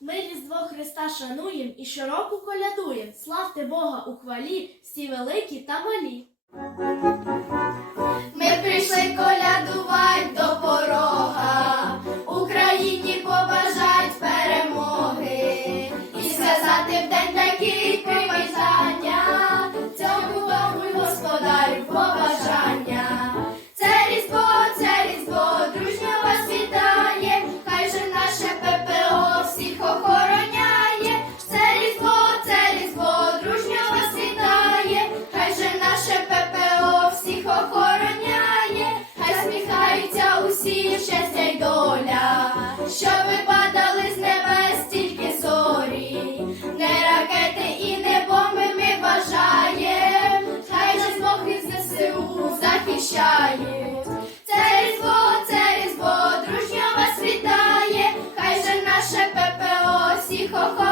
Ми Різдво Христа шануєм і щороку колядуєм. Славте Бога у хвалі, всі великі та малі. Coco.